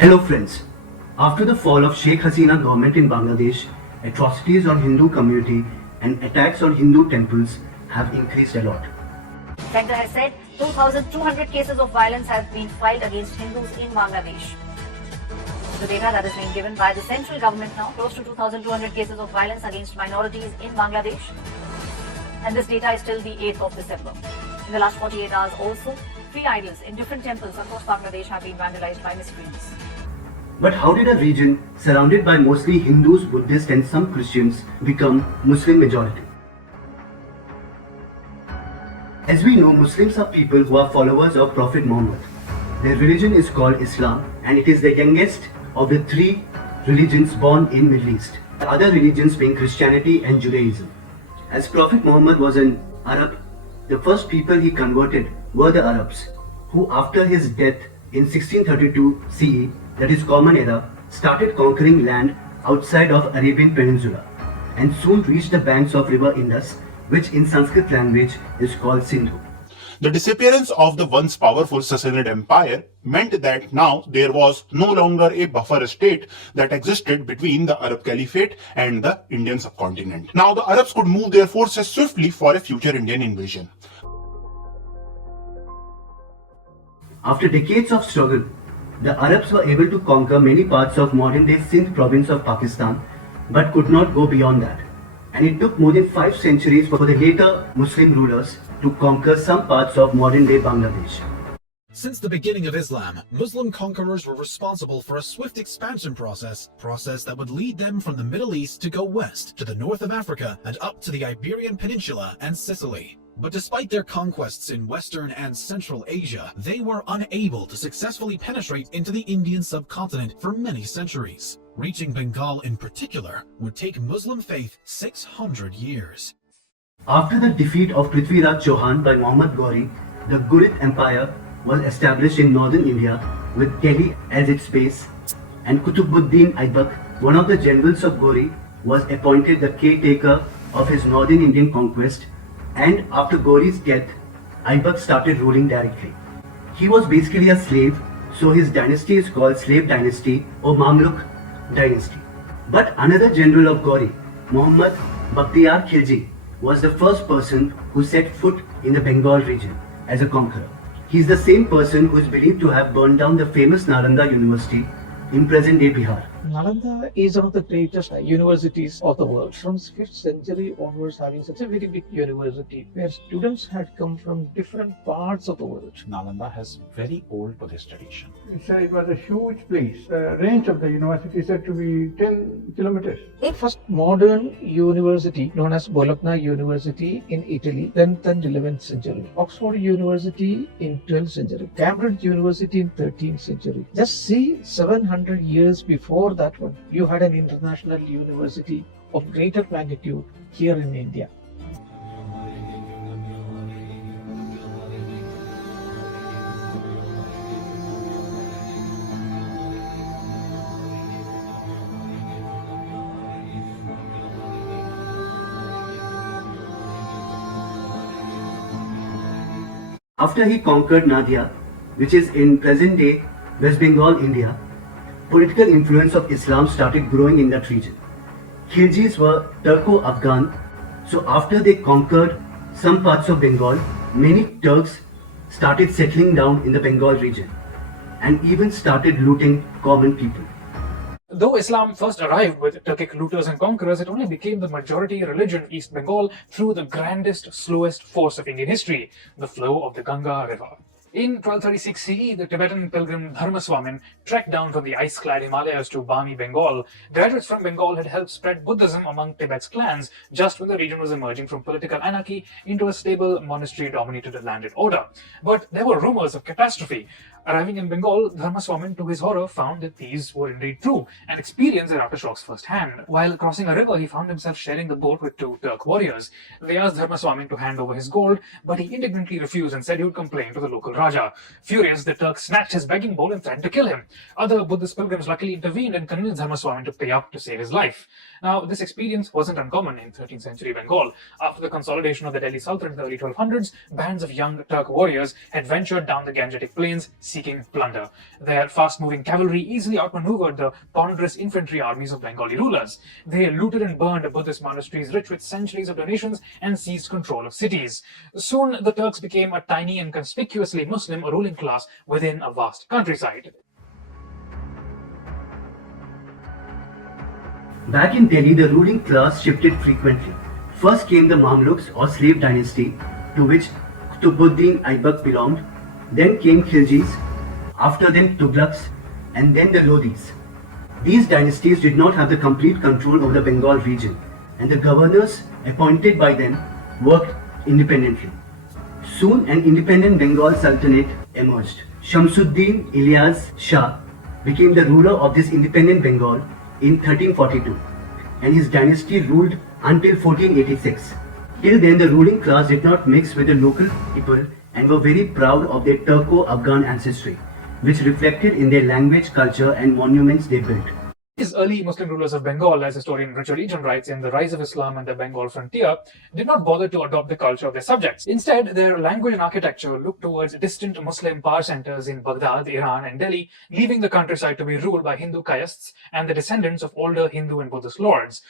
Hello friends. After the fall of Sheikh Hasina government in Bangladesh, atrocities on Hindu community and attacks on Hindu temples have increased a lot. Sector has said 2,200 cases of violence have been filed against Hindus in Bangladesh. The data that is being given by the central government now, close to 2,200 cases of violence against minorities in Bangladesh. And this data is till the 8th of December. In the last 48 hours also, 3 idols in different temples across Bangladesh have been vandalized by miscreants. But how did a region surrounded by mostly Hindus, Buddhists and some Christians become Muslim majority? As we know, Muslims are people who are followers of Prophet Muhammad. Their religion is called Islam and it is the youngest of the 3 religions born in Middle East. The other religions being Christianity and Judaism. As Prophet Muhammad was an Arab, the first people he converted were the Arabs, who after his death in 1632 CE, that is Common Era, started conquering land outside of Arabian Peninsula and soon reached the banks of river Indus, which in Sanskrit language is called Sindhu. The disappearance of the once powerful Sassanid Empire meant that now there was no longer a buffer state that existed between the Arab Caliphate and the Indian subcontinent. Now the Arabs could move their forces swiftly for a future Indian invasion. After decades of struggle, the Arabs were able to conquer many parts of modern-day Sindh province of Pakistan, but could not go beyond that. And it took more than 5 centuries for the later Muslim rulers to conquer some parts of modern-day Bangladesh. Since the beginning of Islam, Muslim conquerors were responsible for a swift expansion process that would lead them from the Middle East to go west to the north of Africa and up to the Iberian Peninsula and Sicily. But despite their conquests in Western and Central Asia, they were unable to successfully penetrate into the Indian subcontinent for many centuries. Reaching Bengal in particular would take Muslim faith 600 years. After the defeat of Prithviraj Chauhan by Muhammad Ghori, the Mughal Empire was established in northern India with Delhi as its base, and Qutbuddin Aibak, one of the generals of Ghori, was appointed the caretaker of his northern Indian conquest, and after Ghori's death, Aibak started ruling directly. He was basically a slave, so his dynasty is called Slave Dynasty or Mamluk Dynasty. But another general of Ghori, Muhammad Bakhtiyar Khilji, was the first person who set foot in the Bengal region as a conqueror. He is the same person who is believed to have burned down the famous Nalanda University in present-day Bihar. Nalanda is one of the greatest universities of the world. From 5th century onwards, having such a very big university where students had come from different parts of the world. Nalanda has very old Buddhist tradition. It was a huge place. The range of the university is said to be 10 kilometers. The first modern university known as Bologna University in Italy, 10th and 11th century. Oxford University in 12th century. Cambridge University in 13th century. Just see 700 years before that one, you had an international university of greater magnitude here in India. After he conquered Nadia, which is in present-day West Bengal, India, political influence of Islam started growing in that region. Khiljis were Turco-Afghan, so after they conquered some parts of Bengal, many Turks started settling down in the Bengal region and even started looting common people. Though Islam first arrived with Turkic looters and conquerors, it only became the majority religion of East Bengal through the grandest, slowest force of Indian history, the flow of the Ganga River. In 1236 CE, the Tibetan pilgrim Dharmaswamin trekked down from the ice-clad Himalayas to Bami, Bengal. Graduates from Bengal had helped spread Buddhism among Tibet's clans just when the region was emerging from political anarchy into a stable, monastery-dominated landed order. But there were rumors of catastrophe. Arriving in Bengal, Dharmaswamin, to his horror, found that these were indeed true and experienced their aftershocks firsthand. While crossing a river, he found himself sharing the boat with 2 Turk warriors. They asked Dharmaswamin to hand over his gold, but he indignantly refused and said he would complain to the local Raja. Furious, the Turks snatched his begging bowl and threatened to kill him. Other Buddhist pilgrims luckily intervened and convinced Dharmaswamin to pay up to save his life. Now, this experience wasn't uncommon in 13th century Bengal. After the consolidation of the Delhi Sultanate in the early 1200s, bands of young Turk warriors had ventured down the Gangetic plains, seeking plunder. Their fast-moving cavalry easily outmaneuvered the ponderous infantry armies of Bengali rulers. They looted and burned Buddhist monasteries rich with centuries of donations and seized control of cities. Soon, the Turks became a tiny and conspicuously Muslim ruling class within a vast countryside. Back in Delhi, the ruling class shifted frequently. First came the Mamluks or slave dynasty, to which Qutbuddin-Aibak belonged. Then came Khiljis, after them Tughlaqs, and then the Lodhis. These dynasties did not have the complete control over the Bengal region, and the governors appointed by them worked independently. Soon an independent Bengal Sultanate emerged. Shamsuddin Ilyas Shah became the ruler of this independent Bengal in 1342, and his dynasty ruled until 1486. Till then, the ruling class did not mix with the local people and were very proud of their Turco-Afghan ancestry, which reflected in their language, culture, and monuments they built. These early Muslim rulers of Bengal, as historian Richard Eaton writes in The Rise of Islam and the Bengal Frontier, did not bother to adopt the culture of their subjects. Instead, their language and architecture looked towards distant Muslim power centers in Baghdad, Iran, and Delhi, leaving the countryside to be ruled by Hindu kayasths and the descendants of older Hindu and Buddhist lords.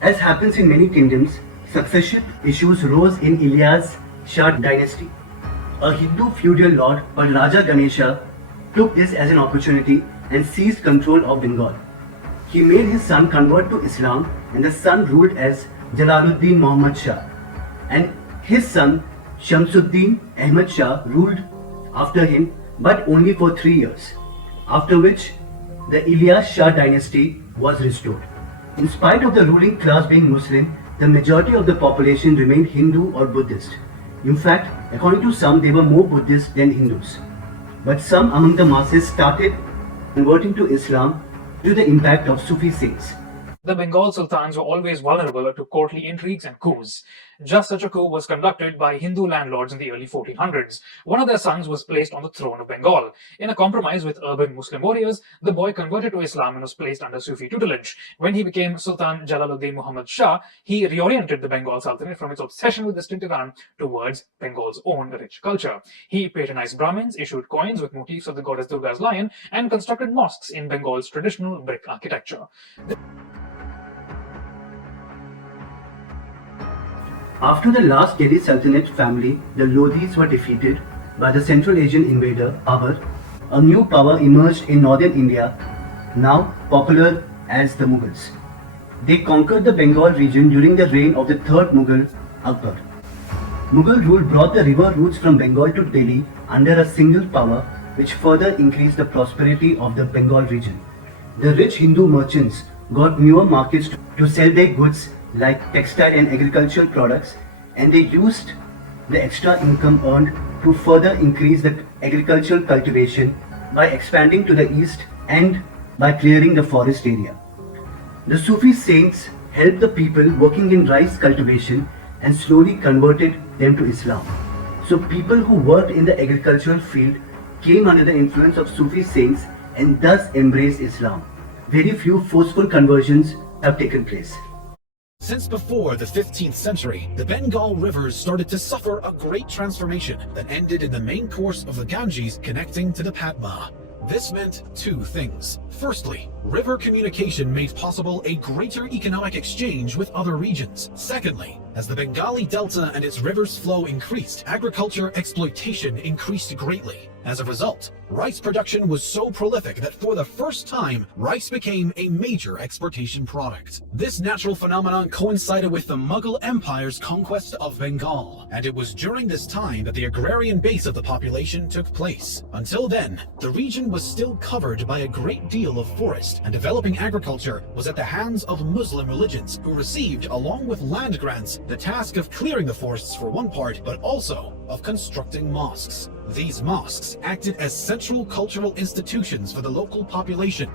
As happens in many kingdoms, succession issues rose in Ilyas Shah dynasty. A Hindu feudal lord called Raja Ganesha took this as an opportunity and seized control of Bengal. He made his son convert to Islam, and the son ruled as Jalaluddin Muhammad Shah. And his son Shamsuddin Ahmad Shah ruled after him, but only for 3 years, after which the Ilyas Shah dynasty was restored. In spite of the ruling class being Muslim, the majority of the population remained Hindu or Buddhist. In fact, according to some, they were more Buddhist than Hindus. But some among the masses started converting to Islam due to the impact of Sufi saints. The Bengal sultans were always vulnerable to courtly intrigues and coups. Just such a coup was conducted by Hindu landlords in the early 1400s. One of their sons was placed on the throne of Bengal. In a compromise with urban Muslim warriors, the boy converted to Islam and was placed under Sufi tutelage. When he became Sultan Jalaluddin Muhammad Shah, he reoriented the Bengal Sultanate from its obsession with distant Iran towards Bengal's own rich culture. He patronized Brahmins, issued coins with motifs of the goddess Durga's lion, and constructed mosques in Bengal's traditional brick architecture. After the last Delhi Sultanate family, the Lodhis were defeated by the Central Asian invader Babur. A new power emerged in northern India, now popular as the Mughals. They conquered the Bengal region during the reign of the third Mughal, Akbar. Mughal rule brought the river routes from Bengal to Delhi under a single power, which further increased the prosperity of the Bengal region. The rich Hindu merchants got newer markets to sell their goods like textile and agricultural products, and they used the extra income earned to further increase the agricultural cultivation by expanding to the east and by clearing the forest area. The Sufi saints helped the people working in rice cultivation and slowly converted them to Islam. So people who worked in the agricultural field came under the influence of Sufi saints and thus embraced Islam. Very few forceful conversions have taken place. Since before the 15th century, the Bengal rivers started to suffer a great transformation that ended in the main course of the Ganges connecting to the Padma. This meant two things. Firstly, river communication made possible a greater economic exchange with other regions. Secondly, as the Bengali Delta and its rivers flow increased, agriculture exploitation increased greatly. As a result, rice production was so prolific that for the first time, rice became a major exportation product. This natural phenomenon coincided with the Mughal Empire's conquest of Bengal, and it was during this time that the agrarian base of the population took place. Until then, the region was still covered by a great deal of forest, and developing agriculture was at the hands of Muslim religions, who received, along with land grants, the task of clearing the forests for one part, but also of constructing mosques. These mosques acted as central cultural institutions for the local population.